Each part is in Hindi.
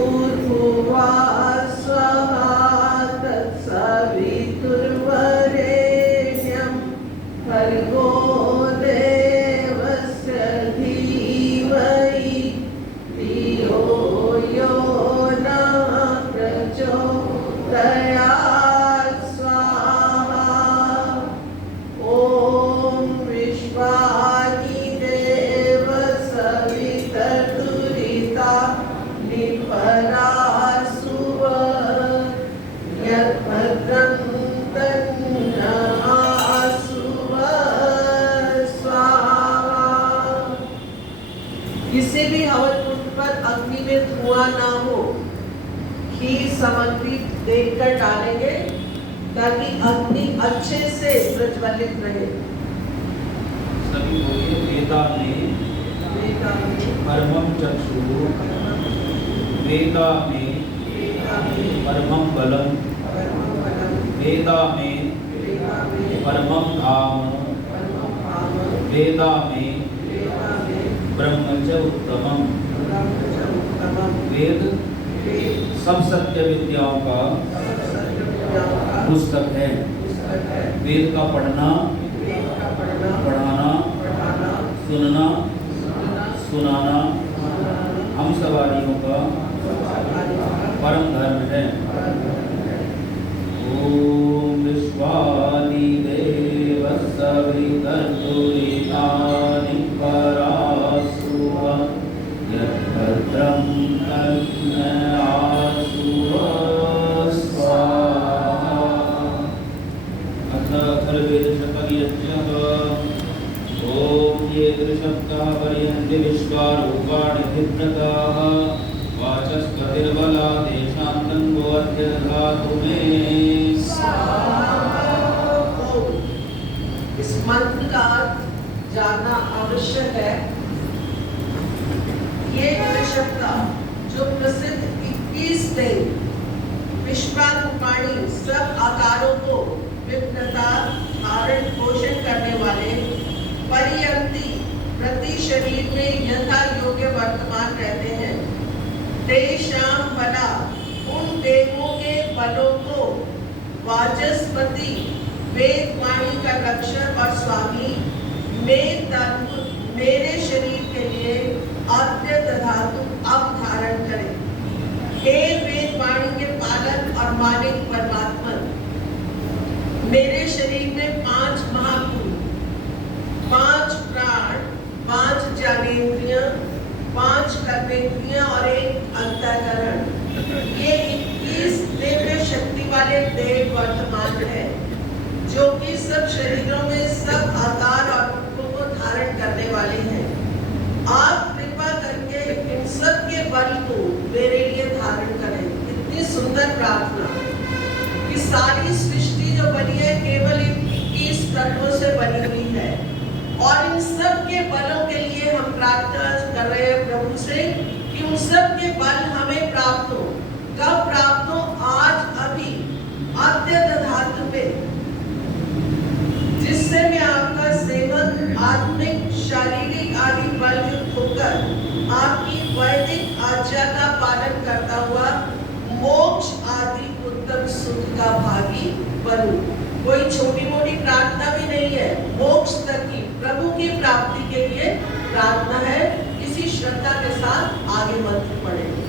भूर्भुवः स्वः तत्सवितुर्वरेण्यं भर्गो देवस्य धीमहि धियो यो नः प्रचोदयात् स्वाहा। ॐ विश्वानि देव सवितर्तुरिता निपरासुव यद्भद्रं तन्नःसुव स्वाहा। किसी भी हवन कुंड पर अग्नि में धुआं ना हो, खीर सामग्री देखकर डालेंगे ताकि अग्नि अच्छे से प्रज्वलित रहे। सभी बोलिए वेदा में परमं चक्षु, वेदा में परमं बलम, वेदा में परमं धाम, वेदा में ब्रह्म च उत्तमम। वेद सब सत्य विद्याओं का पुस्तक है। वेद का पढ़ना, पढ़ाना, सुनना, सुनाना हम सवारियों का परम धर्म है। ओम विश्वानि देवः सवितर्तुरितानि परासुव यद्भद्रं तन्नःसुव स्वाहा। अथ खल्वेदशपर्यज्ञः। ओम ये दृशब्दः पर्यन्ति विश्वारूपाणि भिन्नताः वाचस्पतिर्बला तेषां तन्वो अध्यधातु मे। इस मंत्र का जानना आवश्यक है। ये दृशब्द जो प्रसिद्ध 21 दिन विश्वारूपाणी सब आकारों को विभिन्नता धारण पोषण करने वाले पर्यंती प्रति शरीर में यथा योग्य वर्तमान रहते हैं। तेषां बला उन देवों के बलों को वाचस्पति वेद वाणी का रक्षक और स्वामी में तत्व मेरे शरीर के लिए अद्य धातु अब धारण करें। हे वेद वाणी के पालक और मालिक परमात्मा, मेरे शरीर में 5 महाभूत, 5 प्राण, 5 ज्ञानेंद्रियां, 5 कर्मेंद्रियां और 1 अंतःकरण, ये 21 दिव्य शक्ति वाले देव वर्तमान है जो कि सब शरीरों में सब आकार और रूपों को धारण करने वाले हैं। आप कृपा करके इन सब के बल को मेरे लिए धारण करें। इतनी सुंदर प्रार्थना कि सारी सृष्टि जो बनी है केवल इन 21 तत्वों से बनी हुई है और इन सब के बलों के लिए हम प्रार्थना कर रहे हैं प्रभु से कि उन सब के बल हमें प्राप्त हो। कब प्राप्त हो? आज, अभी, अद्यत धातु में, जिससे मैं आपका सेवक आत्मिक, शारीरिक आदि बल युक्त होकर आपकी वैदिक आज्ञा का पालन करता हुआ मोक्ष आदि उत्तम सुख का भागी बनूं। कोई छोटी मोटी प्रार्थना भी नहीं है, मोक्ष तक की प्रभु की प्राप्ति के लिए प्रार्थना है। इसी श्रद्धा के साथ आगे मंत्र पढ़ेंगे।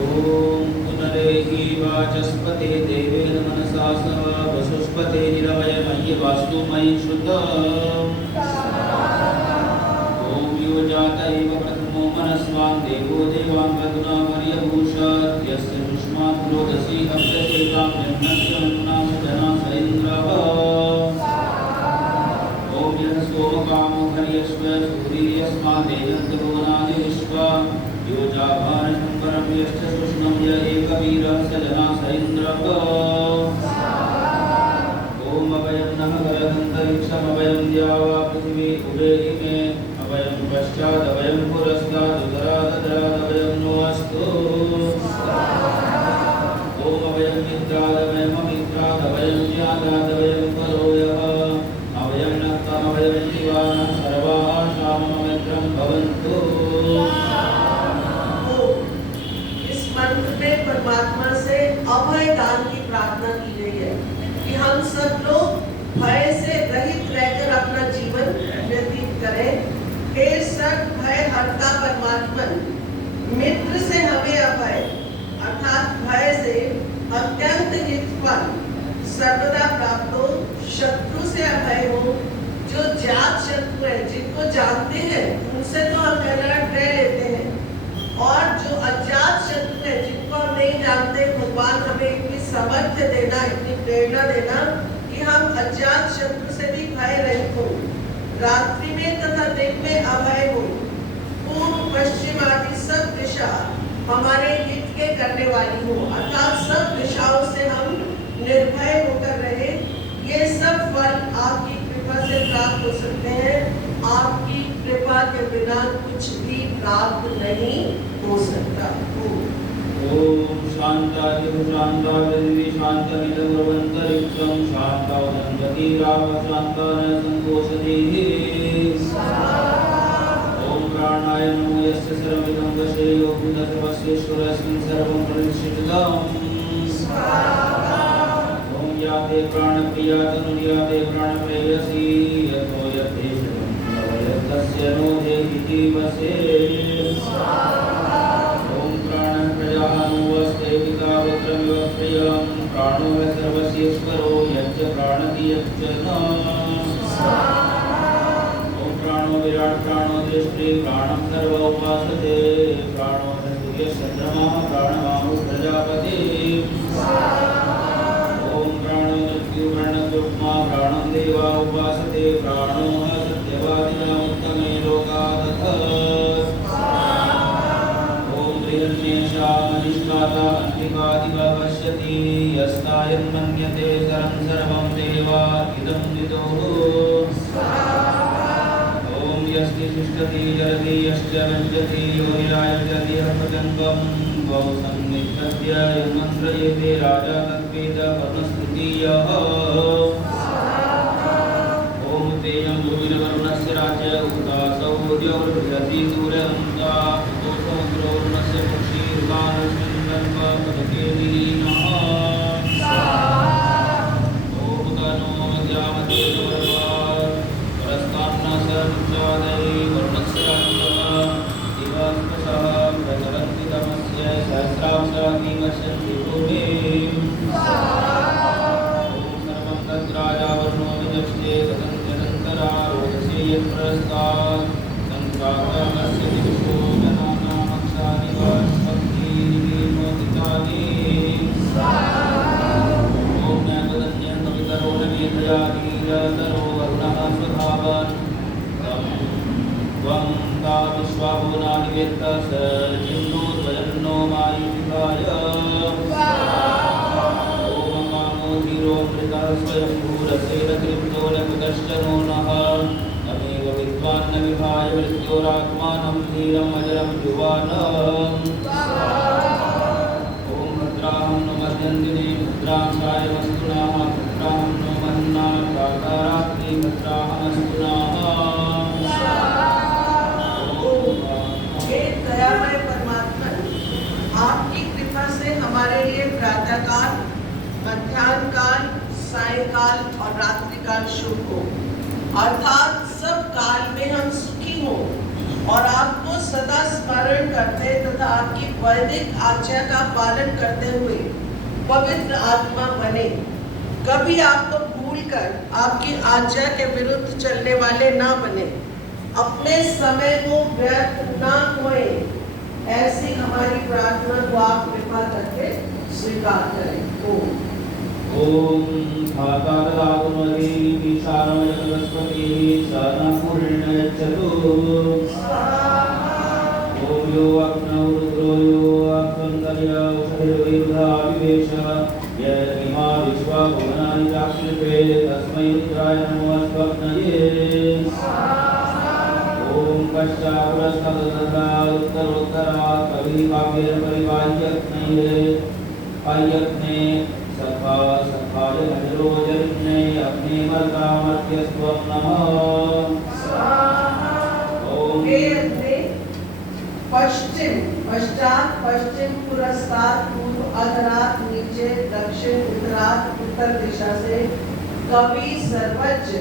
ओम पुनरेहि वाचस्पते देवेन मनसा सह वसुस्पते निरवयमयि वास्तुमयि श्रुतम्। ओम यो जात एव प्रथमो मनस्वान् देवो देवान् वदुना पर्यभूषत् यस्य युष्मान् रोदसी हव्यसेतां यन्नस्य मन्नाम जना स इन्द्रः। ओम यः सोमकामो हर्यश्व सूर्यस्मादेयन्त भुवनानि विश्वा यो जाभानशंकरं यश्च सुष्णं य एकवीरः स जना स इन्द्रः। ओम अभयं नः गरगन्तरिक्षमभयं द्यावा पृथिवी उभेहिमे अभयं पश्चादभयं पुरस्तादुतरादरादभयं नो अस्तु। ओम अभयं मित्रादभयममित्रादभयं ज्ञातादभयं परो यः अभयं नक्तमभयं दिवानः सर्वाः शामममित्रं भवन्तु। प्रार्थना की गई है कि हम सब लोग भय से रहित रहकर अपना जीवन व्यतीत करें। हे सब भय हरता परमात्मन, मित्र से हमें अभय अर्थात भय से अत्यंत हित फल सर्वदा प्राप्त हो। शत्रु से अभय हो, जो जात शत्रु है, जिनको जानते हैं उनसे तो हम डर लेते हैं, और जो अजात शत्रु है, जिनको हम नहीं जानते, भगवान हमें इतनी सामर्थ्य देना, इतनी प्रेरणा देना कि हम अजात शत्रु से भी भय रहित हो, रात्रि में तथा दिन में अभय हो, पूर्व पश्चिम आदि सब दिशा हमारे हित के करने वाली हो, अर्थात सब दिशाओं से हम निर्भय होकर रहे। ये सब फल आपकी कृपा से प्राप्त हो सकते हैं। आपकी कृपा के बिना कुछ भी प्राप्त नहीं हो सकता। ओम शांताय शांताय शांतमिदमवन्तरिक्षं शांतावदन्वती राव शांताय संतोषदेहि। ओम प्राणाय नमो यस्य सर्वमिदं वशे योगितसर्वस्येश्वरस्मिन् सर्वं प्रतिष्ठितम्। ओम याते प्राणप्रिया तनुर्याते प्राणप्रेयसी यतो यद्देशं तस्य नो देहि जीवसे। ओम प्राण प्रजानुवस्ते पितावत्रमिव प्रियं प्राणो वै सर्वस्येश्वरो यच्च प्राणति यच्च न। ओम प्राणो विराट प्राणो दृष्टि प्राणं सर्व उपासते प्राणो च सूर्यचन्द्रमा प्राणमाहु प्रजापति। ओम प्राणो मृत्यु प्राणकृत्मा प्राणं देवा उपासते प्राणो सत्यवादिनां उत्तमे लोकादथ। ओम बृहन्नेषामधिष्ठाता अन्तिकादिवा पश्यति यस्तायन्मन्यते सरं सर्वं देवा इदं विदुः। ओम यस्ति तिष्ठति जरति यश्च रञ्जति योनिरायजति हर्मजङ्गं द्वौ संनिधत्य यन्मन्त्रयेते राजा तद्वेद वर्णस्तुतीयः। ओम तेयं भुविर्वरुणस्य राज्य उदासौ द्यौर्बृहति सूर्यन्ता उतो समुद्रोर्णस्य पक्षीर्वानस्मिन्नल्पपदके विलीनः। ओम तनो मध्यामते सर्वात् परस्तान्ना सर्वचादये वर्णस्य राष्ट्रः दिवस्पशः प्रचलन्ति तमस्य सहस्रांशः किमस्यन्ति भूमिम्। ओम सर्वं तद्राजा वर्णो विदक्षते तदन्त्यनन्तरा रोदसे यत्प्रस्तात् संक्रान्तस्य दिवसो जनानामक्षानि वाष्पत्तीनि मोदितानि। ओम नैवदन्यं कवितरो न मेधयाति यतरो वरुणः स्वधावन् त्वं ता विश्वाभुवनानि वेत्त स जिह्नो त्वजन्नो मायुषिकाय। ओम कामो धीरोऽमृतः स्वयंभूरसेन तृप्तो न कुतश्च नो नः तमेव विद्वान् न विहाय मृत्योरात्मानं धीरम् अजरं युवानम्। ओम भद्राहं नो मध्यन्दिने भद्रां सायमस्तु नः भद्राहं नो मन्ना प्रातरात्रि भद्राहमस्तु नः। हे दयामय परमात्मा, आपकी कृपा से हमारे लिए प्रातःकाल, मध्याह्न काल, सायंकाल और रात्रि काल शुभ हो, अर्थात सब काल में हम सुखी हो और आपको सदा स्मरण करते तथा आपकी वैदिक आज्ञा का पालन करते हुए पवित्र आत्मा बने। कभी आपको भूलकर आपकी आज्ञा के विरुद्ध चलने वाले ना बने, अपने समय को व्यर्थ ना होए, ऐसी हमारी प्रार्थना को आप कृपा करके स्वीकार करें। ओम धातादलागुमरी विशालमय सरस्वती शरणपूर्णयच्छतु। ओम यो अग्नौ रुद्रो यो अग्नन्तर्य औषधिर्विरुधाविवेश यदिमा विश्वा भुवनानि चाक्षिपे तस्मै रुद्राय नमो स्वप्नये। ओम पश्चापुरस्ततः उत्तरोत्तरात् कविपाव्यपरिपाह्यग्नये सखा सखाय भजरोजन्ये अग्ने मर्तामर्त्यस्त्वं नमः। ओम हे अग्नि, पश्चिम पश्चात पश्चिम, पुरस्ताद पूर्व, अधरात नीचे, दक्षिण, उत्तरात उत्तर दिशा से कवि सर्वज्ञ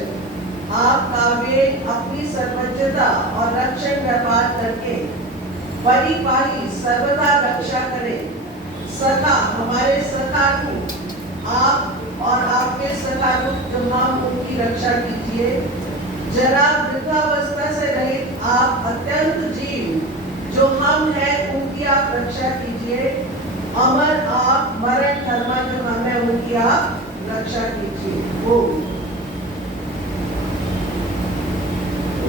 आप काव्य अपनी सर्वज्ञता और रक्षण व्यापार करके परिपाही सर्वदा रक्षा करे। सखा हमारे सखा को आप और आपके सखा को तमाम उनकी रक्षा कीजिए। जरा वृद्धावस्था से रहित आप अत्यंत जीव जो हम हैं उनकी आप रक्षा कीजिए। अमर आप मरण धर्मा जो हम हैं उनकी आप रक्षा कीजिए। वो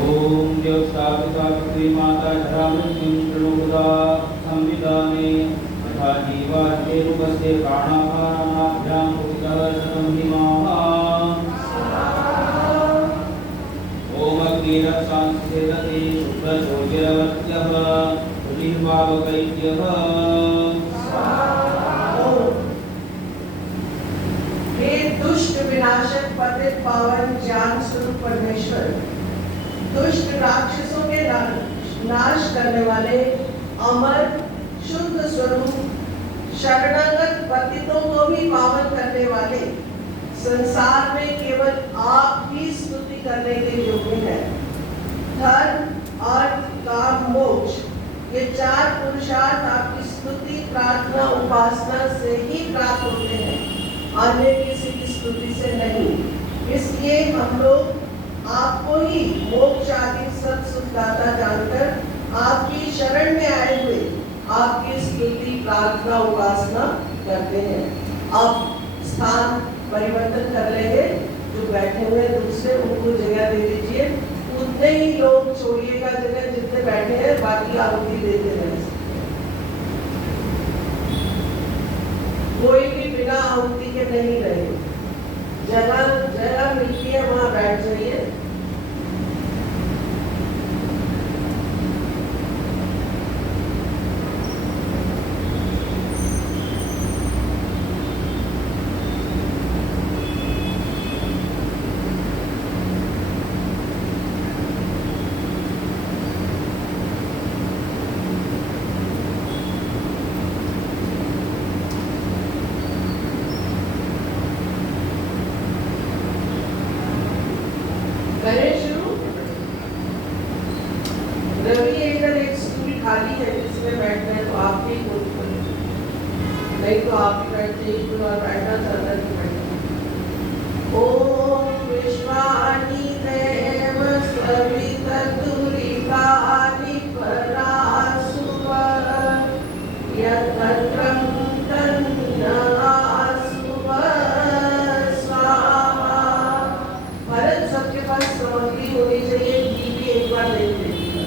ओम देव साविता पृथ्वी माता धरा मृत्युं प्रणोदा संविदाने तथा जीवार्थे रूपस्य प्राणापानाभ्यां भूतः शतं हिमाः ओम अग्निरक्षांस्थितते शुक्रज्योतिरवर्त्यः प्रतिभावकैत्यः हे दुष्ट विनाशक पतित पावन ज्ञान स्वरूप परमेश्वर, दुष्ट राक्षसों के नाश करने वाले अमर शुद्ध स्वरूप शरणागत पतितों को भी पावन करने वाले संसार में केवल आप ही स्तुति करने के योग्य हैं। धर्म अर्थ काम मोक्ष ये चार पुरुषार्थ आपकी स्तुति प्रार्थना उपासना से ही प्राप्त होते हैं, अन्य किसी की स्तुति से नहीं। इसलिए हम लोग आपको ही मोक्ष आदि सब सुखदाता जानकर आपकी शरण में आए हुए आपकी स्तुति प्रार्थना उपासना करते हैं। अब स्थान परिवर्तन कर लेंगे, जो बैठे हुए दूसरे उनको जगह दे दीजिए। उतने ही लोग छोड़िएगा जगह जितने बैठे हैं, बाकी आहुति देते रहे। कोई भी बिना आहुति के नहीं रहे। जगह मिलती है वहां बैठ जाइए। रवि इधर एक स्टूल खाली है जिसमें बैठना है, तो आप भी नहीं तो आप ही बैठते ही और बैठना चाहता है बैठना। ओम विश्वानि देव सवितुरितानि परासुव यतत्रं तन्नासुव स्वाहा। भरत सबके पास सामग्री होनी चाहिए, भी एक बार देख लीजिए।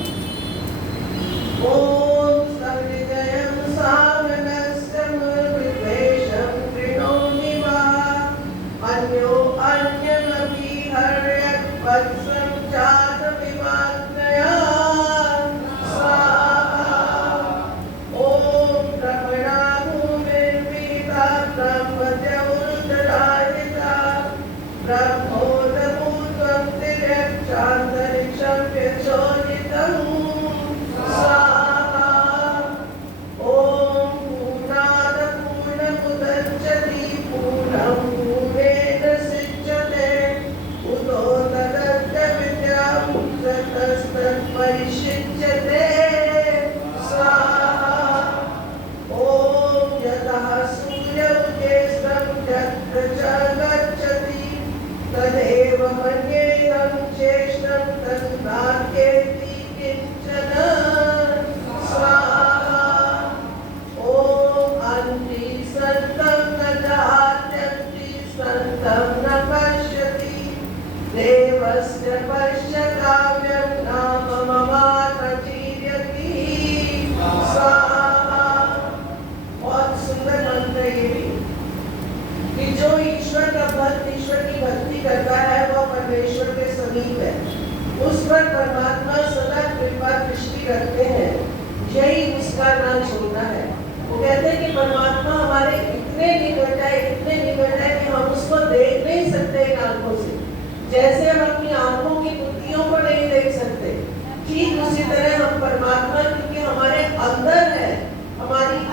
ओम सर्वजयं सावनस्यं विद्वेषं कृणोमि वा अन्यो अन्यमपि हर्यत् वत्सं जातविमात्रया स्वाहा। ओम प्रपणा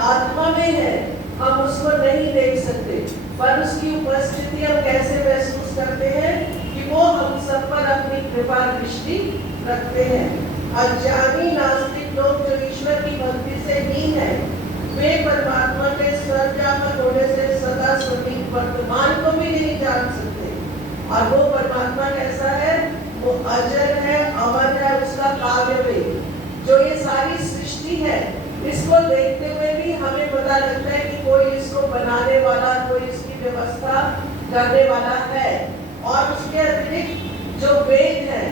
आत्मा में है, हम उसको नहीं देख सकते, पर उसकी उपस्थिति हम कैसे महसूस करते हैं कि वो हम सब पर अपनी कृपा दृष्टि रखते हैं। अज्ञानी नास्तिक लोग जो ईश्वर की भक्ति से हीन है, वे परमात्मा के सर्वव्यापक होने से सदा समीप वर्तमान को भी नहीं जान सकते। और वो परमात्मा कैसा है? वो अजर है, अमर है, उसका काव्य में जो ये सारी सृष्टि है, इसको देखते हुए भी हमें पता लगता है कि कोई इसको बनाने वाला, कोई इसकी व्यवस्था करने वाला है। और उसके अतिरिक्त जो वेद है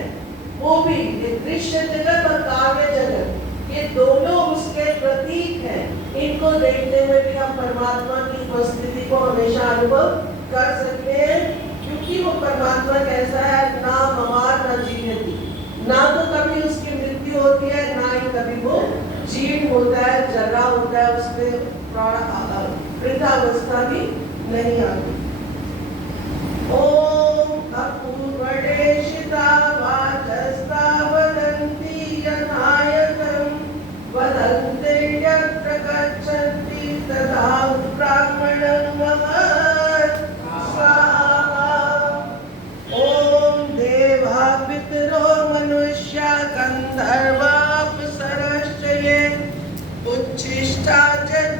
वो भी, ये दृश्य जगत और काव्य जगत, ये दोनों उसके प्रतीक हैं। इनको देखते हुए भी हम परमात्मा की उपस्थिति को हमेशा अनुभव कर सकते हैं, क्योंकि वो परमात्मा कैसा है? ना ममार ना जीवती, ना तो कभी उसकी मृत्यु होती है, ना ही कभी वो जीर्ण होता है, जरा होता है, उसमें वृद्धावस्था भी नहीं आती। ओम अपूर्वणेशिता वाचस्ता वदन्ति यथायतं वदन्ते यत्र गच्छन्ति तदा ब्राह्मणं महत् स्वाहा। ओम देवा पितरो मनुष्या गन्धर्वा अप्सरश्च ये उच्छिष्टा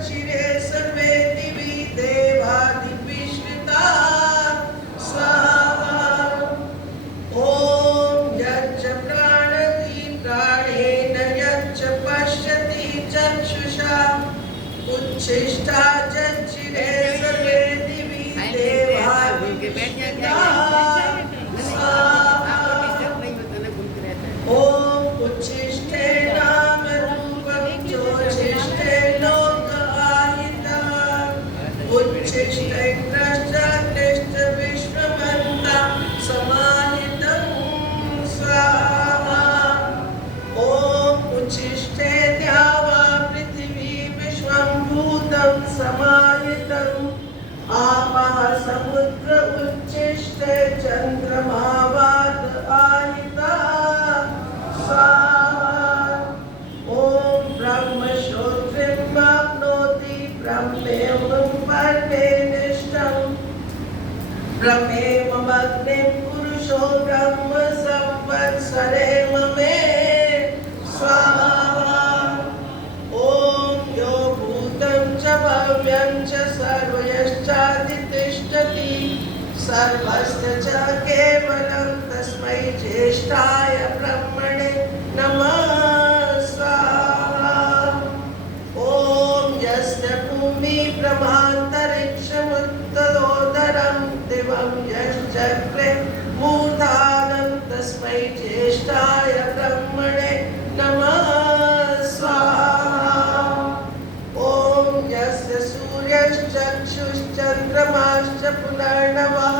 चिरे सर्वे दिवि देवादिपिश्रिता स्वाहा। ओम यच्च प्राणति प्राणेन यच्च पश्यति चक्षुषा उच्छिष्टा चिरे सर्वे दिवि देवादिपिश्रिता स्वाहा। ओम उच्छिष्टे नाम रूपं चोच्छिष्टे लोक आहिता उच्छिष्टे कृष्ण विश्वमन्ता समाहितं स्वाहा। ओम उच्छिष्टे द्यावा पृथिवी विश्वं भूतं समाहितं आपः समुद्र उच्छिष्टे चन्द्रमा वात आहिता स्वाहा। ओम ब्रह्म श्रोत्रियम् आप्नोति ब्रह्मेवं परमेनिष्ठम् ब्रह्मेवमग्निं पुरुषो ब्रह्म संवत्सरे ममे स्वाहा। ओम यो भूतं च भव्यं च सर्वयश्चाधितिष्ठति सर्वस्य च केवलं तस्मै ज्येष्ठाय ब्रह्मणे नमः स्वाहा। ओम यस्य भूमि ब्रह्मान्तरिक्षमुत्तरोदरं दिवं यश्चक्रे मूर्धानं तस्मै ज्येष्ठाय ब्रह्मणे नमः स्वाहा। ओम यस्य सूर्यश्चक्षुश्चन्द्रमाश्च पुनर्नवः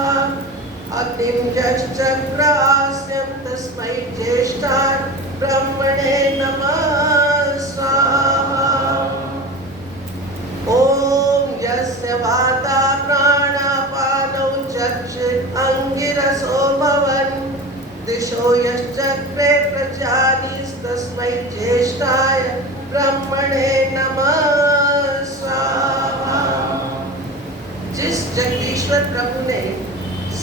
अग्निं यश्चक्रास्यं तस्मै ज्येष्ठाय ब्रह्मणे नमः स्वाहा। ओम यस्य वाता प्राणापानौ चक्षुरङ्गिरसो भवन् दिशो यश्चक्रे प्रजानीस्तस्मै ज्येष्ठाय ब्रह्मणे नमः स्वाहा। जिस जगदीश्वर प्रभु ने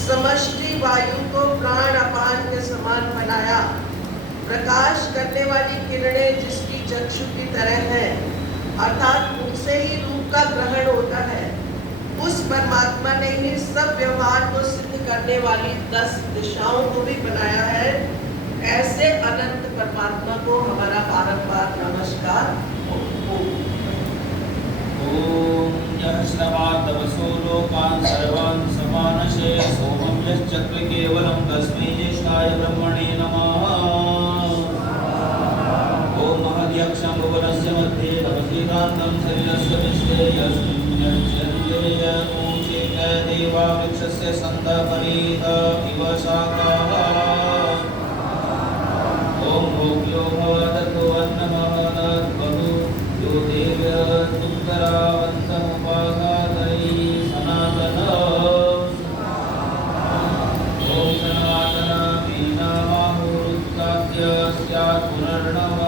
समष्टि वायु को प्राण अपान के समान बनाया, प्रकाश करने वाली किरणें जिसकी चक्षु की तरह है, अर्थात उनसे ही रूप का ग्रहण होता है, उस परमात्मा ने ही सब व्यवहार को सिद्ध करने वाली 10 दिशाओं को भी बनाया है। ऐसे अनंत परमात्मा को हमारा बारंबार नमस्कार। ओम यः श्रवातवसो लोकान् सर्वान् समानशे सोमं यश्चक्रे केवलं तस्मै ज्येष्ठाय ब्रह्मणे नमः। ओम महद्यक्षं भुवनस्य मध्ये नवसीकान्तं शरीरस्य विश्वे यस्मिन् यच्छन्ते ऊचे देवा वृक्षस्य सन्तपनीत इव शाखाः। ओम भोग्यो भवततो अन्नमः नद्वतु यो देव्यदुत्तरावन्तमुपागातै सनातनः। ओम सनातन वीणामाहुरुत्साद्य स्यात् पुनर्नवः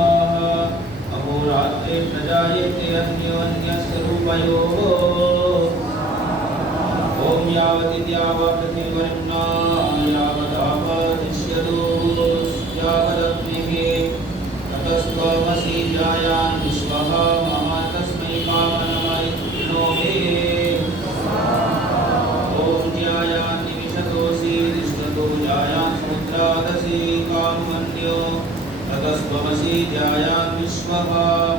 अहोरात्रे प्रजायते अन्योन्यस्य विद्युत्मयोः ॐ यावदिद्यावपृथिवीर्ना यावदापतिष्यतु यावदग्निः ततस्त्वमसि जायान् विश्वः मम तस्मै कामनमरिणो मे ॐ ज्यायान् निमिषतोऽसि तिष्ठतो जायान् समुद्रादसि कामन्यो ततस्त्वमसि ज्यायान् विश्वः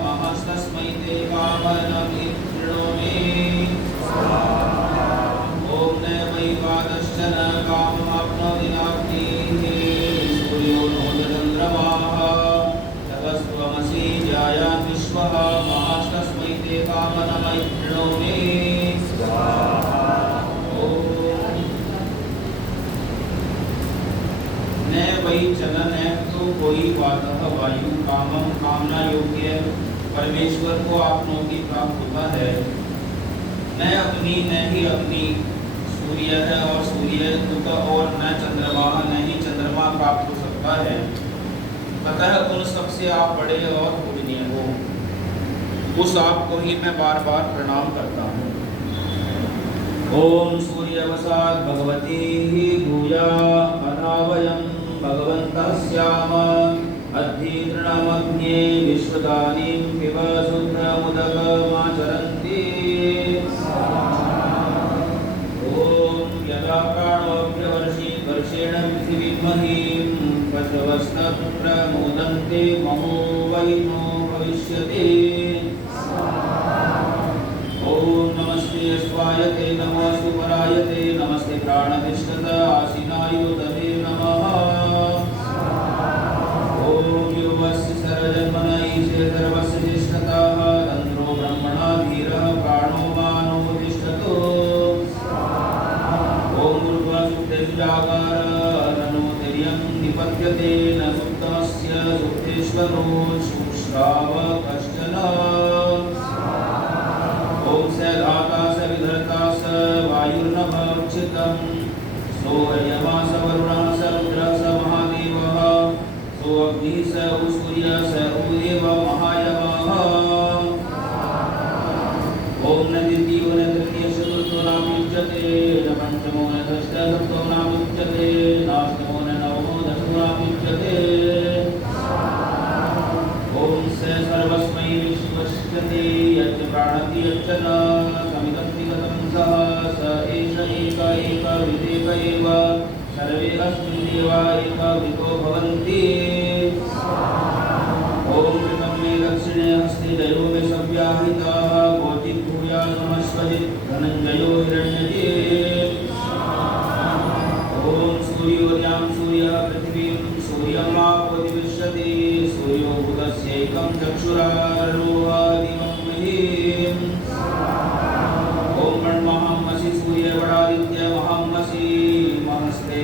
महस्तस्मै ते कामनमरिणो मे ॐ नैवैवादश्चन काममाप्नोति नाग्निः सूर्यो नो चन्द्रमाः ततस्त्वमसि ज्यायान् विश्वः महस्तस्मै ते कामनमरिणो मे न वै चलन तो कोई वातः वायु कामम कामना योग्य परमेश्वर को आपनोति प्राप्त होता है। न अग्नि न ही अग्नि सूर्य है और सूर्य दुख और न चंद्रमा न ही चंद्रमा प्राप्त हो सकता है। अतः उन सबसे आप बड़े और पूजनीय हो। उस आपको ही मैं बार बार प्रणाम करता हूँ। ओम सूर्यवसात् भगवती भूया अनावयम् भगवन्तः स्याम अद्धीतृणमग्ने विश्वदानीं पिब शुद्धमुदकमाचरन्ति ॐ यदा प्राणोऽप्यवर्षि वर्षेण पृथिवीमहीं पशवस्तप्रमोदन्ते महो वैनो भविष्यति ॐ नमस्ते स्वायते नमोऽस्तु परायते नमस्ते प्राणतिष्ठत आसीनायुतते नमः सर्वजन्मन ईशे सर्वस्य ज्येष्ठतः तन्द्रो ब्रह्मणा धीरः प्राणो मानो तिष्ठतो ॐ ऊर्ध्वा सुप्ते जागार ननोतिर्यं निपत्यते न सुप्तमस्य सुप्तेश्वरो शुश्राव कश्चन ॐ स धाता स विधर्ता स वायुर्नभक्षितं सो यमा स वरुणः स रुद्रः स महादेवः सो अग्निः स सूर्यः स उदेव महायवः ॐ न द्वितीयो न तृतीयो चतुर्थो नामुच्यते न पञ्चमो न षष्ठः सप्तमो नामुच्यते नाष्टमो न नवमो दशमो नामुच्यते ॐ स सर्वस्मै विश्वस्यते यच्च प्राणति यच्च न समिदं विगतं सः स एष एक विदेक एव सर्वे अस्मिन् देवा एकविदो भवन्ति ॐ कृतं मे दक्षिणे हस्ते दयो मे सव्याहिताः गोचित् भूयात् नमस्वजित् धनञ्जयो हिरण्यजित् ॐ सूर्योदयां सूर्यः पृथिवीं सूर्यम् आपो दिविश्यति सूर्यो बुधस्यैकं चक्षुरारोहादिवं महीम् ॐ मण्महमसि सूर्यवडादित्य महमसि महस्ते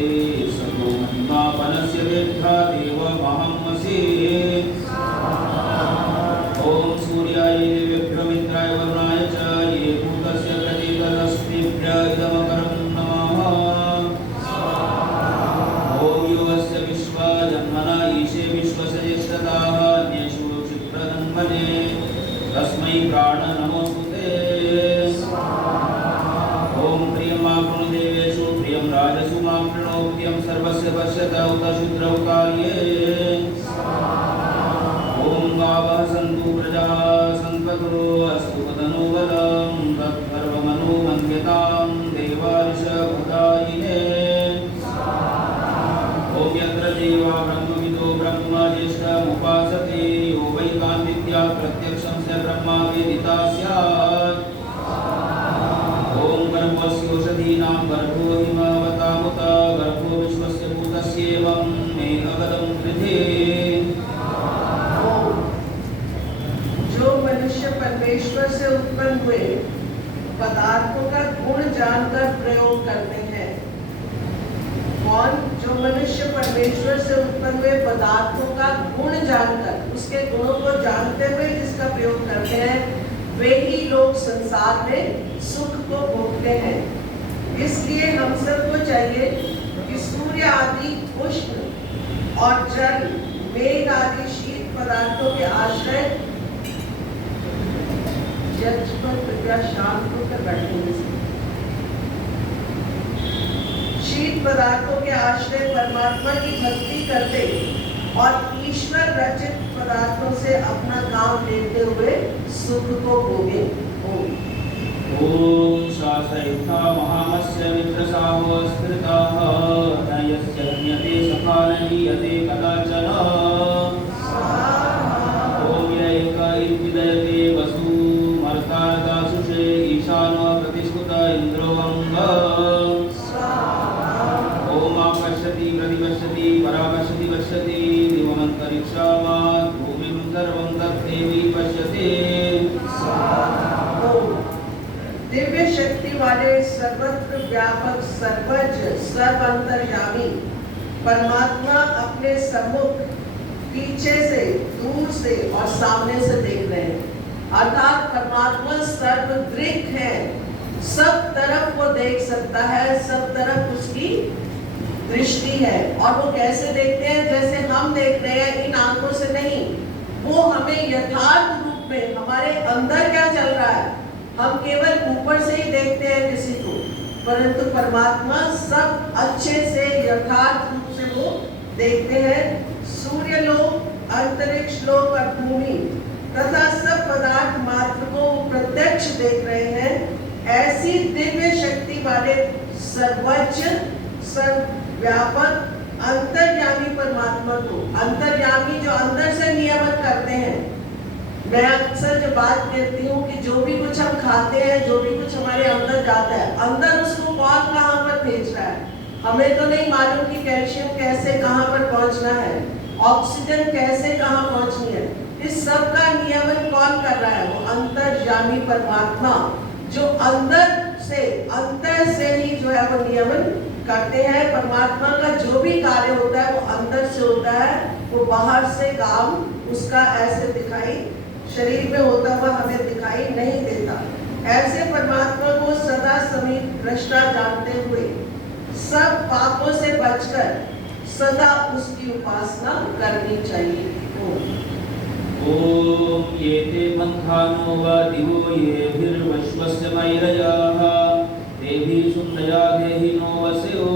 सर्वो महिमापनस्य वेद्धा देव महमसि ॐ सूर्याय विक्रमित्राय वरुणाय च ये भूतस्य प्रचेतनस्तेभ्य इदमकरं नमः ॐ योगस्य विश्वजन्मना ईशे विश्वस्य ज्येष्ठताः अन्येषु क्षिप्रजन्मने तस्मै प्राण नमोस्तुते ॐ प्रियं माप्नु देवेषु प्रियं राजसु माप्नो प्रियं सर्वस्य पश्यत उत शुद्रौ कार्ये ॐ गावः सन्तु प्रजाः सन्पतु अस्तु पतनो बलं तत्सर्वमनुमन्यतां देवारिषभुतायिने ॐ यत्र देवा ब्रह्मविदो ब्रह्म ज्येष्ठमुपासते यो वै कान्विद्या प्रत्यक्षं स ब्रह्मा वेदिता स्यात् ॐ गर्भस्योषधीनां गर्भो हिमवतामुत गर्भो विश्वस्य भूतस्येवं मे अगदं कृधे जो मनुष्य परमेश्वर से उत्पन्न हुए पदार्थों का गुण जानकर प्रयोग करते हैं। कौन? जो मनुष्य परमेश्वर से उत्पन्न हुए पदार्थों का गुण जानकर उसके गुणों को जानते हुए जिसका प्रयोग करते हैं वे ही लोग संसार में सुख को भोगते हैं। इसलिए हम सबको चाहिए कि सूर्य आदि उष्ण और जल मेघ आदि शीत पदार्थों के आश्रय यज्ञ पर कृपया शांत होकर बैठेंगे। शीत पदार्थों के आश्रय परमात्मा की भक्ति करते और ईश्वर रचित पदार्थों से अपना काम लेते हुए सुख को भोगे। ओम शासयुक्ता महामस्य मित्रसाहो स्थिरताः न यस्य हन्यते सखा न हीयते कदाचन। ओम य एक विदयते वसु मर्तादासुषे ईशानो प्रतिष्ठुत इंद्रो अंग। ओम पश्यति प्रतिपश्यति परापश्यति पश्यति दिवमन्तरिक्षामात् भूमिं सर्वं तत्तेवि पश्यति। दिव्य शक्ति वाले सर्वत्र व्यापक सर्वज सर्वंतर्यामी परमात्मा अपने सम्मुख, पीछे से, दूर से और सामने से देख रहे हैं। अर्थात परमात्मा सर्वदृक् है, सब तरफ वो देख सकता है, सब तरफ उसकी दृष्टि है। और वो कैसे देखते हैं? जैसे हम देख रहे हैं इन आंखों से नहीं, वो हमें यथार्थ रूप में हमारे अंदर क्या चल रहा है, हम केवल ऊपर से ही देखते हैं किसी को, परंतु परमात्मा सब अच्छे से यथार्थ रूप से वो देखते हैं। सूर्य लोक, अंतरिक्ष लोक और भूमि तथा सब पदार्थ मात्र को प्रत्यक्ष देख रहे हैं। ऐसी दिव्य शक्ति वाले सर्वोच्च सर्वव्यापक अंतर्यामी परमात्मा को, अंतर्यामी जो अंदर से नियमन करते हैं। मैं अक्सर जो बात कहती हूँ कि जो भी कुछ हम खाते हैं, जो भी कुछ हमारे अंदर जाता है, अंदर उसको कौन कहाँ पर भेज रहा है, हमें तो नहीं मालूम कि कैल्शियम कैसे कहाँ पर पहुँचना है, ऑक्सीजन कैसे कहाँ पहुँचनी है। इस सब का नियमन कौन कर रहा है? वो अंतर्यामी परमात्मा, जो अंतर से ही जो है वो नियमन करते हैं। परमात्मा का जो भी कार्य होता है वो अंदर से होता है, वो बाहर से काम उसका ऐसे दिखाई शरीर में होता हुआ हमें दिखाई नहीं देता। ऐसे परमात्मा को सदा समीप दृष्टा जानते हुए सब पापों से बचकर सदा उसकी उपासना करनी चाहिए। ओम ये ते मंथानो वा दिवो ये भिर्वश्वस्य मैरयाः तेभिः सुन्दया देहिनो वस्यो।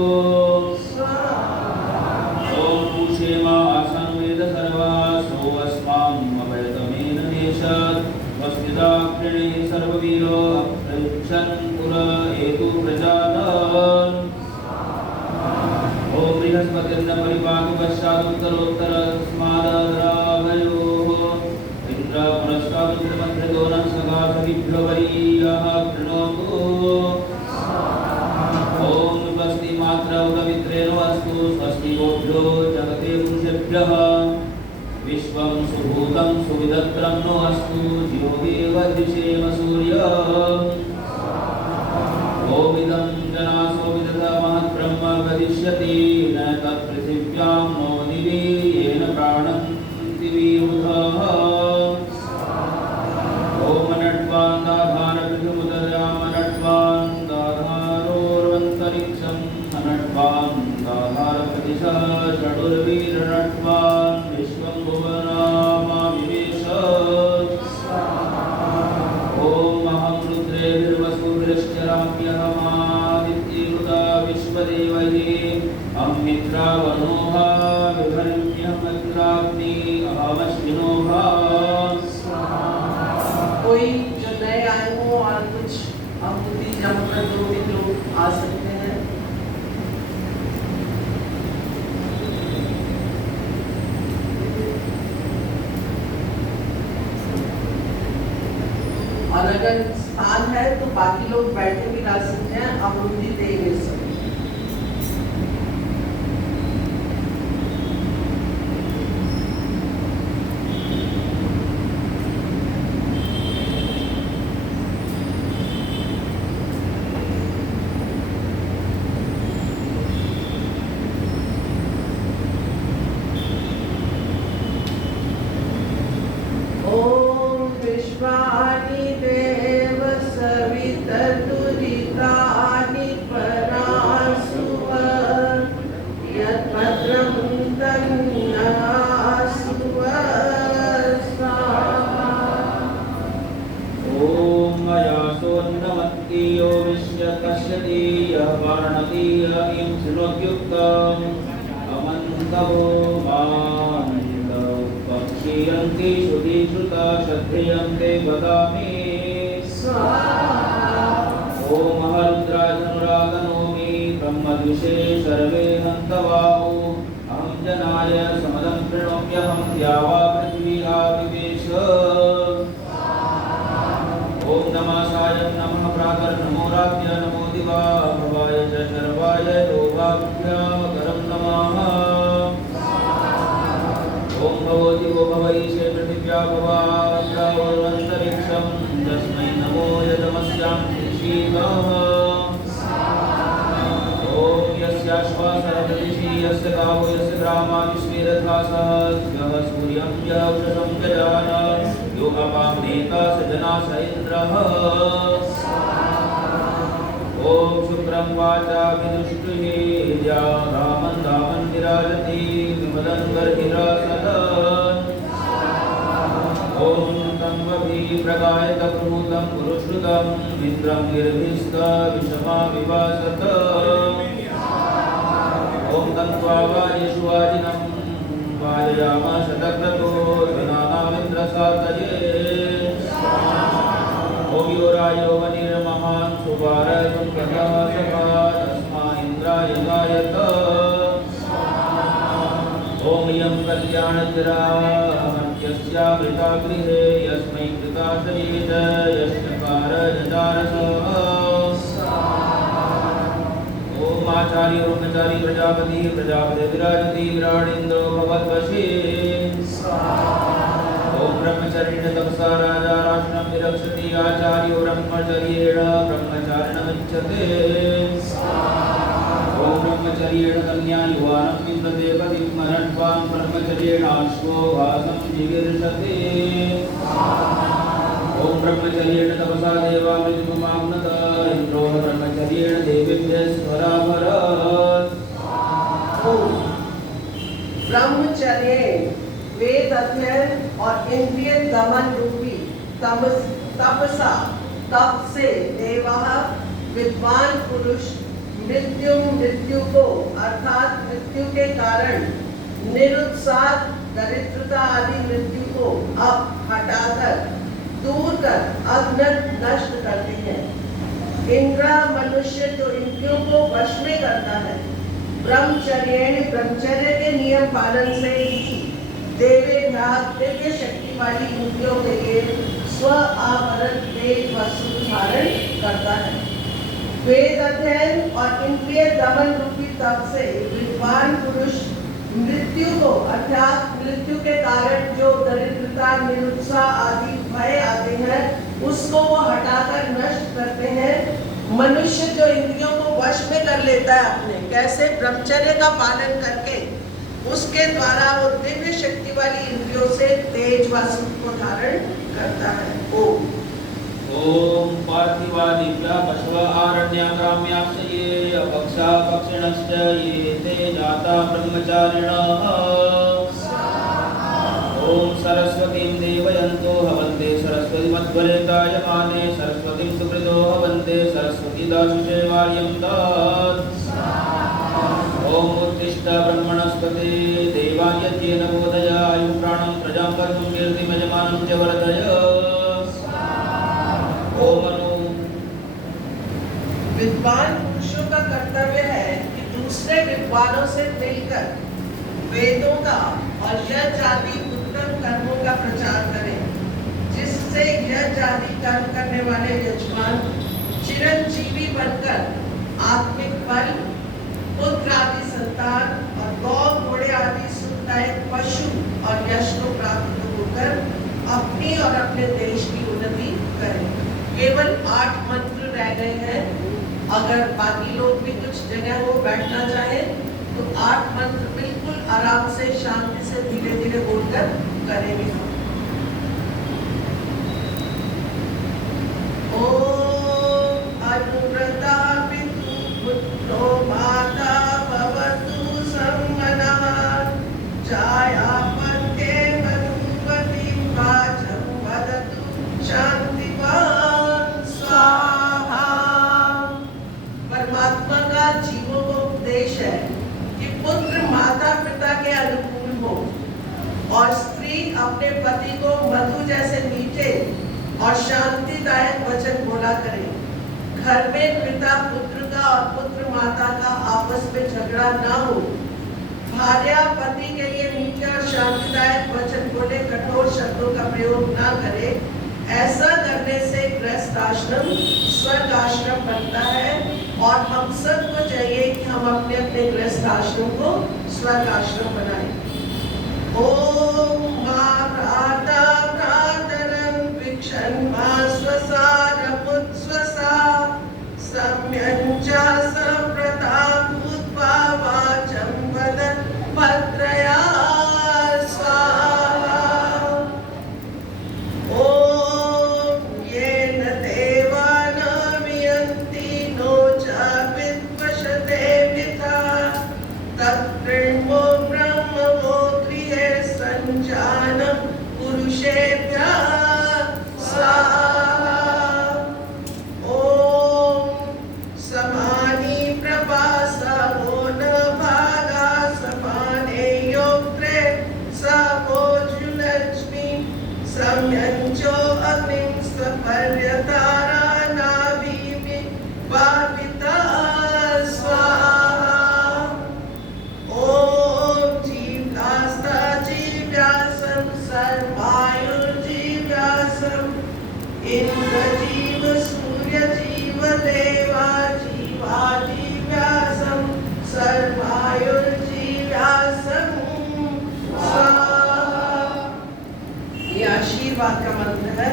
ओम पूषेमा आसन वेद सर्वासो अस्माम् अभयतमेन देशात् वस्तिदाक्षिणे सर्ववीरो प्रयुक्षन् पुर एतु प्रजानान्। ओम बृहस्पतिर्न परिपातु पश्चादुत्तरोत्तरस्मादराभयोः इंद्र पुरस्तादुत्तरमध्यतो न सखा सखिभ्यो वरीयः कृणोतु। ओम स्वस्ति मात्रा उदवित्रेण अस्तु स्वस्ति गोभ्यो जगते पुरुषेभ्यः विश्वं सुभूतं सुविदत्रं नो अस्तु ज्योतिर्व द्विषेम सूर्यः। ओम इदं जनासो विदधा महत्ब्रह्म वदिष्यति न तत्पृथिव्यां नो दिवि येन प्राणन्ति विरुधः। ओम नट्वान् दाधार पृथिमुदराम नट्वान् दाधारोर्वन्तरिक्षम् अनट्वान् दाधार प्रतिशः षडुर्वीरनट्वान् विश्वं भुवनामा विवेश। ओम अहं रुद्रेभिर्वसुभिश्चराम्यहमादित्येवता विश्वदेवैः अहं मित्रावनोः विभर्म्यहमग्राग्नि अहमश्विनोः। कोई जो नए आए हो और कुछ अमूर्ति जम कर जो भी लोग आ सकते हैं। और अगर स्थान है तो बाकी लोग बैठे भी ला सकते हैं, अमूर्ति दे मिल सकते हैं। ओम विश्वानि देव सवितर्तुरितानि परा नक्तियो विश्य कश्यति यः वर्णति इं शृणोत्युक्तम् अमन्तवो मान्तौ पक्षीयन्ति श्रुतिश्रुता श्रद्धेयन्ते वदामि ओम हरुद्राजनुरागनोमि ब्रह्मद्विषे सर्वे हन्तवाहो अहं जनाय समदं प्रणोम्यहं द्यावा पृथिवी आविवेश ओम नमः सायं नमः प्रातर् नमो राज्ञ नमो दिवा भवाय च शर्वाय लोभाभ्यामकरं नमः ओम भवो दिवो भवैषे पृथिव्या भवान्तरिक्षं तस्मै नमो यदमस्यां शीतः ओम यस्याश्वासरदिशि यस्य गावो यस्य ग्रामा विश्वे रथासः यः सूर्यं यः उषसं जजान यो अपां नेता स जना स इन्द्रः ओम शुक्रं वाचा विदुष्टुः या रामं दामं विराजति विमलं गर्भिरासदन् ओम प्रगायत प्रभूतं पुरुषृतं मित्रं निर्भिस्त विषमा विवासत ओम तन्त्वा वायुषुवाजिनं वाजयाम शतक्रतो धनानामिन्द्रसातये ओम योरायो वनिर्महान् सुवारयं प्रकाशका तस्मा इन्द्राय गायत ओम यं कल्याणजरा यस्यामृता गृहे यस्मै कृताशरीत यश्चकार जजारसः ओम आचार्य ओमचारी प्रजापति प्रजापति विराजति विराडिन्द्रो भवद्वशे ओम ब्रह्मचर्येण तपसा राजा राष्ट्रं विरक्षति आचार्यो ब्रह्मचर्येण ब्रह्मचारिणमुच्यते ओम ब्रह्मचर्येण कन्या युवानं विप्रते पतिं मरण्वां ब्रह्मचर्येणाश्वो भासं जिगीर्षते ओम ब्रह्मचर्येण तपसा देवा मृत्युमाम्नत इन्द्रो ब्रह्मचर्येण देवेभ्यः स्वराभरत् ब्रह्मचर्य वेद अध्ययन और इंद्रिय दमन रूपी तपसा तप से देवा विद्वान पुरुष मृत्यु को अर्थात मृत्यु के कारण निरुत्साह दरिद्रता आदि मृत्यु को अब हटाकर दूर कर अग्नि नष्ट करते हैं। इंद्र मनुष्य जो इंद्रियों को वश में करता है ब्रह्मचर्य के नियम पालन से ही देवे दिव्य शक्ति वाली इंद्रियों के लिए स्व आवरण वेद वस्तु धारण करता है। वेद अध्ययन और इंद्रिय दमन रूपी तप से विद्वान पुरुष मृत्यु को अर्थात मृत्यु के कारण जो दरिद्रता निरुत्साह आदि भय आते हैं उसको वो हटाकर नष्ट करते हैं। मनुष्य जो इंद्रियों को वश में कर लेता है अपने कैसे ब्रह्मचर्य का पालन करके उसके द्वारा वो दिव्य शक्ति वाली इंद्रियों से तेज व सुख को धारण करता है। ओम पार्थिवादिभ्यः पशव आरण्याग्राम्याश्च ये अपक्षा पक्षिणश्च ये ते जाता ब्रह्मचारिणः ओम सरस्वतीं देवयन्तो हवन्ते सरस्वतीमध्वरेतायमाने सरस्वतीं सुकृतो हवन्ते सरस्वती दाशुषे वार्यं दत् ओम उत्तिष्ठ ब्रह्मणस्पते देवायज्ञेन बोधय आयुः प्राणं प्रजां कर्तुं कीर्तिमजमानं च वर्धय विद्वान पुरुषों का कर्तव्य है कि दूसरे विद्वानों से मिलकर वेदों का और यज्ञ आदि उत्तम कर्मों का प्रचार करें जिससे यज्ञ आदि कर्म करने वाले यजमान चिरंजीवी बनकर आत्मिक बल पुत्र आदि संतान और गौ घोड़े आदि सुखदायक पशु और यश को प्राप्त होकर अपनी और अपने देश की उन्नति करें। केवल 8 मंत्र रह गए हैं। अगर बाकी लोग भी कुछ जगह वो बैठना चाहे तो 8 मंत्र बिल्कुल आराम से शांति से धीरे धीरे बोलकर करेंगे। ओम अनुव्रता पितु पुत्रो माता भवतु सम्मनः छायापत्ये मधुमतीं वाचं वदतु शान्तिवान् स्वाहा। और शांतिदायक वचन बोला करें। घर में पिता पुत्र का और पुत्र माता का आपस में झगड़ा ना हो। भार्या पति के लिए मीठे और शांतिदायक वचन बोले, कठोर शब्दों का प्रयोग ना करे। ऐसा करने से गृहस्थ आश्रम स्वर्ग आश्रम बनता है और हम सबको चाहिए कि हम अपने अपने गृहस्थ आश्रम को स्वर्ग आश्रम बनाएं। ओम माता प्रातरं भिक्षन्मा स्वसारमुत्स्वसा सम्यञ्चा संप्रता भूत्वा वाचं वदन् भद्रया स्वाहा। ओम येन देवा न वियन्ति नो च विद्वषते विथा तत्कृण्वो ब्रह्मवो गृहे सञ्जानं पुरुषेभ्यः स्वाहा। ओम समानी प्रभासा वो न भागा समाने योत्रे सभोजुलक्ष्मी सम्यञ्चो अग्निं सपर्यतारा नाभिमि भाविता स्वाहा। ओम जीवदास्ता जीव्यासं सर्वायुर्जीव्यासं इंद्रजीव सूर्यजीव देवा जीवा जीव्यासं सर्वायुर्जीव्यासं स्वाहा। ये आशीर्वाद का मंत्र है।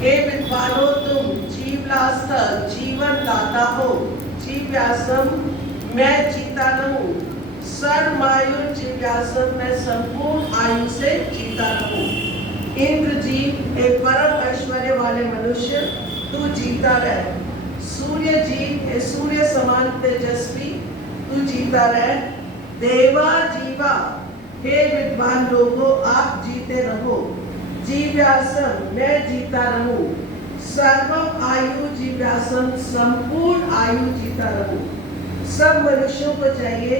हे विद्वानों, तुम जीवलास्त जीवन दाता हो। जीव्यासम मैं जीता रहूं। सर्वायु जीव्यासम मैं संपूर्ण आयु से जीता रहूं। इंद्रजीव हे परम ऐश्वर्य वाले मनुष्य तू जीता रह। सूर्य जीव हे सूर्य समान तेजस्वी तू जीता रह। देवा जीवा हे विद्वान लोगों आप जीते रहो। जीव्यासम मैं जीता रहूं। सर्वम आयु जीव्यासम संपूर्ण आयु जीता रहूं। सब मनुष्यों को चाहिए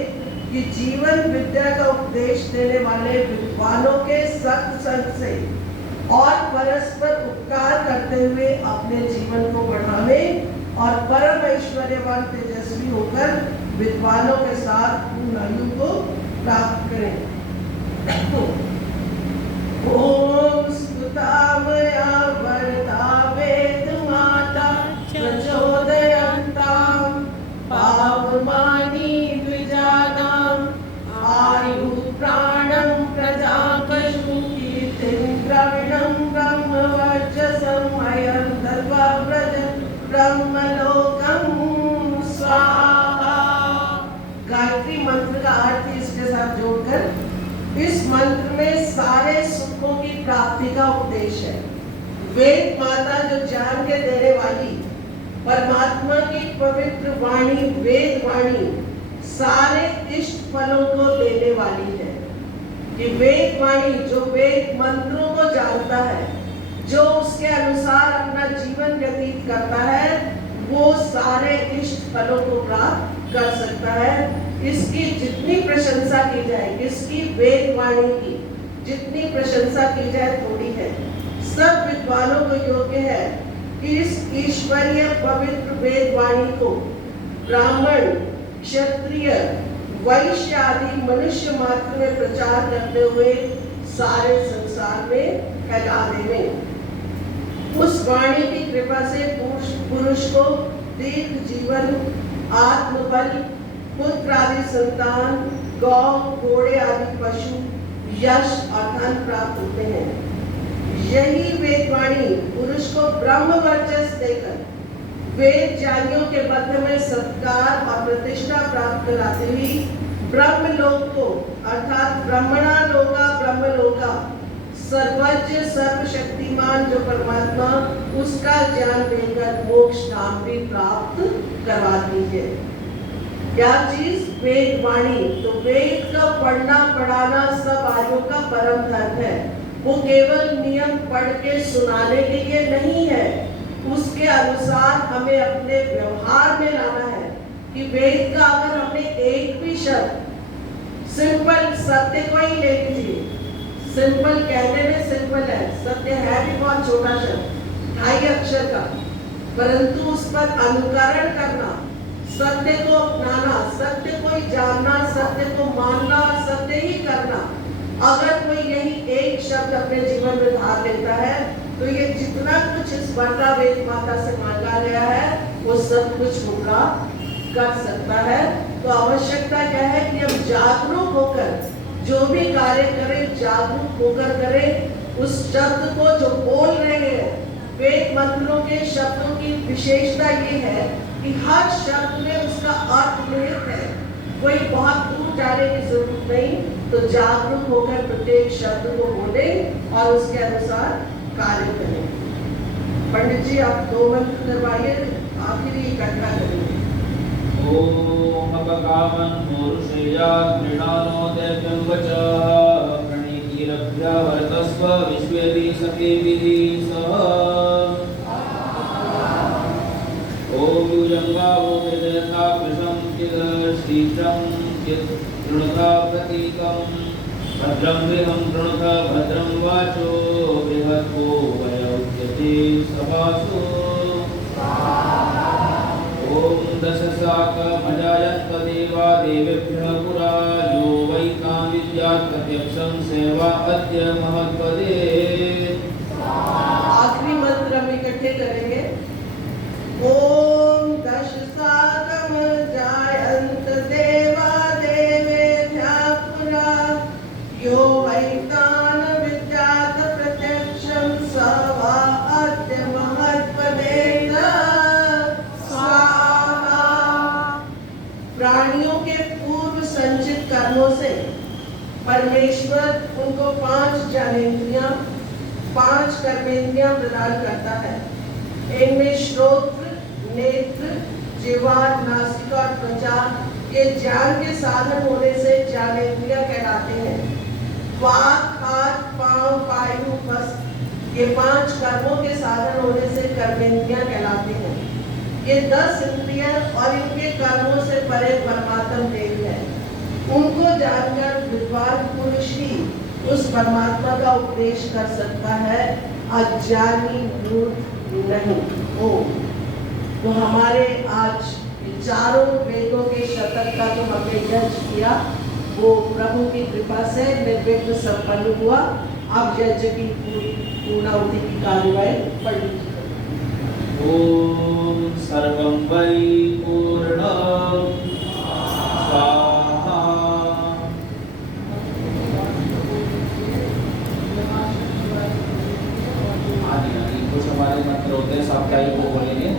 कि जीवन विद्या का उपदेश देने वाले विद्वानों के सत्संग संग से और परस्पर उपकार करते हुए अपने जीवन को बढ़ावे और परम ऐश्वर्यवान तेजस्वी होकर विद्वानों के साथ पूर्ण आयु को प्राप्त करें। ओम स्तुतामया वरदा वेद माता प्रचोदयन्तां पावमानी द्विजानां आयु प्राणं प्रजापशु कीर्तिं द्रविणं ब्रह्मवर्चसं अयं दत्वा व्रज ब्रह्मलोकं स्वाहा। गायत्री मंत्र का अर्थ इसके साथ जोड़कर इस मंत्र में सारे सुखों की प्राप्ति का उपदेश है। वेद माता जो ज्ञान के देने वाली परमात्मा की पवित्र वाणी वेद वाणी सारे इष्ट फलों को देने वाली है। कि वेद वाणी जो वेद मंत्रों को जानता है, जो उसके अनुसार अपना जीवन व्यतीत करता है, वो सारे इष्ट फलों को प्राप्त कर सकता है। इसकी जितनी प्रशंसा की जाए, इसकी वेद वाणी की जितनी प्रशंसा की जाए थोड़ी है। सब विद्वानों को योग्य है कि इस ईश्वरीय पवित्र वेद वाणी को ब्राह्मण क्षत्रिय वैश्य आदि मनुष्य मात्र में प्रचार करते हुए सारे संसार में फैला देवे। उस वाणी की कृपा से पुरुष को दीर्घ जीवन, आत्मबल, पुत्र आदि संतान, गौ घोड़े आदि पशु, यश और धन प्राप्त होते हैं। यही वेदवाणी पुरुष को ब्रह्म वर्चस्व देकर वेद ज्ञानियों के मध्य में सत्कार और प्रतिष्ठा प्राप्त कराते हुए ब्रह्मलोक को अर्थात ब्रह्मणा लोका ब्रह्मलोका सर्वज्ञ सर्वशक्तिमान जो परमात्मा उसका ज्ञान देकर मोक्ष धाम भी प्राप्त करवाती है। क्या चीज? वेद वाणी। तो वेद का पढ़ना पढ़ाना सब आर्यों का परम धर्म है। वो केवल नियम पढ़ के सुनाने के लिए नहीं है, उसके अनुसार हमें अपने व्यवहार में लाना है। कि वेद का अगर हमने एक भी शब्द, सिंपल सत्य को ही ले लीजिए, सिंपल कहने में सिंपल है, सत्य है भी बहुत छोटा शब्द 2.5 अक्षर का, परंतु उस पर अनुकरण करना, सत्य को अपनाना, सत्य को ही जानना, सत्य को मानना, सत्य ही करना, अगर कोई यही एक शब्द अपने जीवन में धार लेता है तो ये जितना कुछ इस बंटा वेद माता से मांगा गया है वो सब कुछ पूरा कर सकता है। तो आवश्यकता क्या है कि हम जागरूक होकर जो भी कार्य करें, जागरूक होकर करें। उस शब्द को जो बोल रहे हैं, वेद मंत्रों के शब्दों की विशेषता ये है कि हर शब्द में उसका अर्थ निहित है, कोई बहुत दूर जाने की जरूरत नहीं। तो जागरूक होकर प्रत्येक शब्द को बोले और उसके अनुसार कार्य करें। पंडित जी आप 2 मंत्र करवाइए, आखिरी इकट्ठा करेंगे। ओम अपकामन मोरुषेया कृणानो देव्यं वचः प्रणीतिरभ्य वर्तस्व विश्वेभि सखेभिः सह। ओम युजंगावो वेदयथा कृशं किल शीघ्रं कृणुता प्रतीकं भद्रं गृहं कृणुता भद्रं वाचो बृहत्को वयोद्यते सभासु। ओम दशशाकमजायत्वदेवा देवेभ्यः पुरा यो वै तां विद्यात् प्रत्यक्षं सेवा अद्य महत्पदे। आखिरी मंत्र हम इकट्ठे करेंगे। ओम दशशाकम जायन्त देवा देवेभ्यः पुरा यो वै तान् विद्यात् प्रत्यक्षं सेवा अद्य महत्पदे। प्राणियों के पूर्व संचित कर्मों से परमेश्वर उनको 5 ज्ञानेंद्रियां, 5 कर्मेंद्रियां प्रदान करता है। इनमें श्रोत्र, नेत्र, जिह्वा, नासिका और त्वचा ये ज्ञान के साधन होने से ज्ञानेंद्रियां कहलाते हैं। वाक, हाथ, पांव, पायु, वस्त्र ये 5 कर्मों के साधन होने से कर्मेंद्रियां कहलाते हैं। ये 10 इंद्रियां और इनके कर्मों से परे परमात्म देव है। उनको जानकर विद्वान पुरुष ही उस परमात्मा का उपदेश कर सकता है, अज्ञानी मूर्ख नहीं। हो तो हमारे आज चारों वेदों के शतक का तो हमने यज्ञ किया, वो प्रभु की कृपा से निर्विघ्न संपन्न हुआ। अब यज्ञ की पूर्णाहुति की कार्यवाही पड़ लीजिए। ओम सर्वं वै पूर्णं स्वाहा। आदि कुछ हमारे मंत्र होते हैं, साप्ताहिक को बोलेंगे।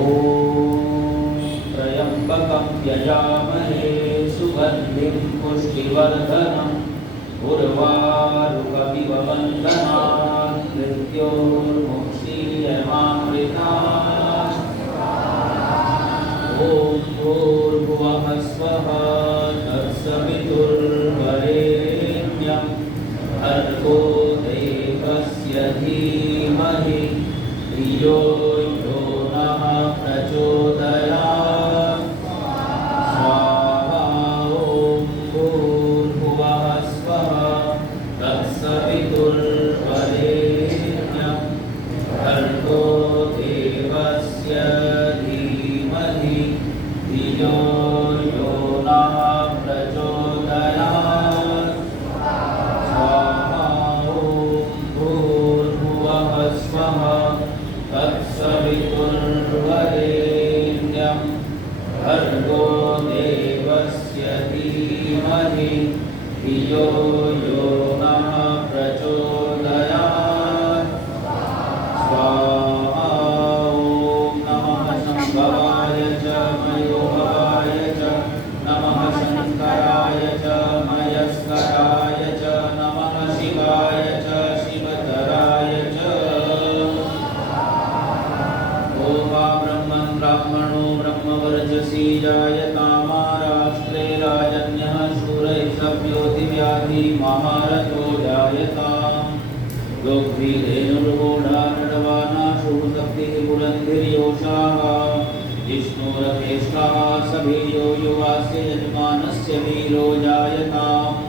ओम त्र्यंबकं यजामहे सुगंधिं पुष्टिवर्धनम् उर्वारुकमिव बन्धनात् मृत्योर्मुक्षीयमामृतात्। ओम भूर्भुवः स्वः तत्सवितुर्वरेण्यं भर्गो देवस्य धीमहि धियो यो नः प्रचोदयात्। स्वाहा। ओम भूर्भुवः स्वः तत्सवितुर्वरेण्यं भर्गो देवस्य धीमहि धियो यो नः प्रचोदयात्। स्वाहा। ओम भूर्भुवः स्वः तत्सवितुर्वरेण्यं भर्गो देवस्य धीमहि धियो यो नः प्रचोदयात्। स्वाहा। ओम नमः शंभवाय च मयोभवाय च नमः शंकराय च मयस्कराय च नमः शिवाय च शिवतराय च। ओम ब्रह्मन् ब्राह्मणो ब्रह्मवर्चसी जायतामाराष्ट्रे राजन्यः शूरैः सभ्योऽतिव्याधि महारथो जायताम्। लोकधीरेणुर्गोढा नडवानाशो शक्तिः पुरन्धिर्योषाः जिष्णुरथेष्टाः सभेयो युवास्य यजमानस्य वीरो जायताम्।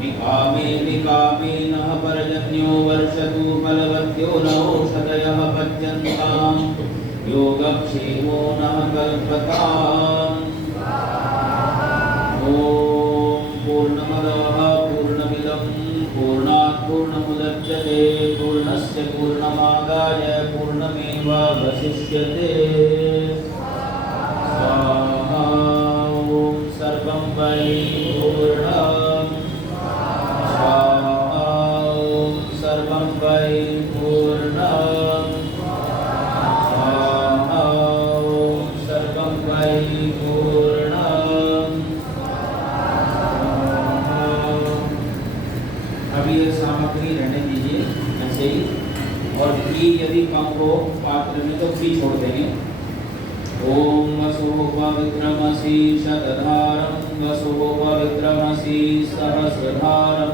निकामे निकामेनः पर्जन्यो वर्षतु फलवत्यो न ओषधयः पच्यन्ताम् योगक्षेमो नः कल्पताम्। ॐ पूर्णमदः पूर्णमिदं पूर्णात् पूर्णमुदच्यते पूर्णस्य पूर्णमादाय पूर्णमेवावशिष्यते। स्वाहा। ॐ सर्वं वै पूर्णम्। स्वाहा। ॐ सर्वं वै पूर्णम्। स्वाहा। ॐ सर्वं वै पूर्णम्। अभी ये सामग्री रहने दीजिए ऐसे ही, और घी यदि कम हो पात्र में तो घी छोड़ देंगे। ओम वसो पवित्रमसि शतधारं वसो पवित्रमसि सहस्रधारं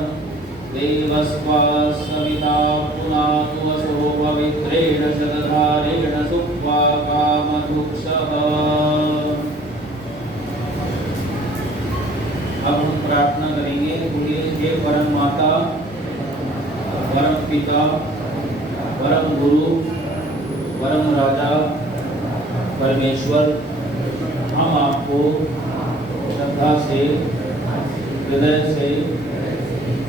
देवस्वा सविता पुनातु वसो पवित्रेण शतधारेण सुप्वा कामधुक्षः। अब हम प्रार्थना करेंगे, बोलिए हे परम माता, परम पिता, परम गुरु, परम राजा परमेश्वर, हम आपको श्रद्धा से हृदय से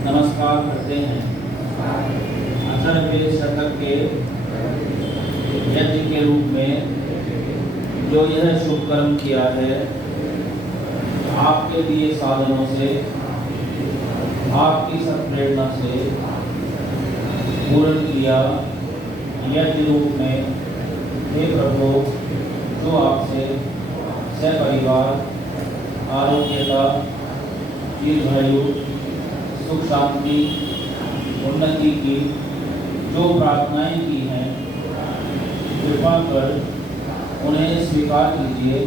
नमस्कार करते हैं। अथर्व शतक के यज्ञ के रूप में जो यह शुभ कर्म किया है, आपके दिए साधनों से, आपकी सत्प्रेरणा से पूर्ण किया यज्ञ रूप में, हे प्रभु, जो आपसे सपरिवार आरोग्यता, दीर्घायु, सुख शांति, उन्नति की जो प्रार्थनाएं की हैं, कृपा कर उन्हें स्वीकार कीजिए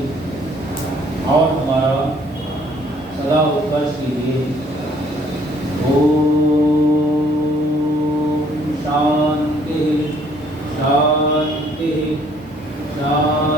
और हमारा सदा उत्कर्ष कीजिए। ओम शांति शांति शांति।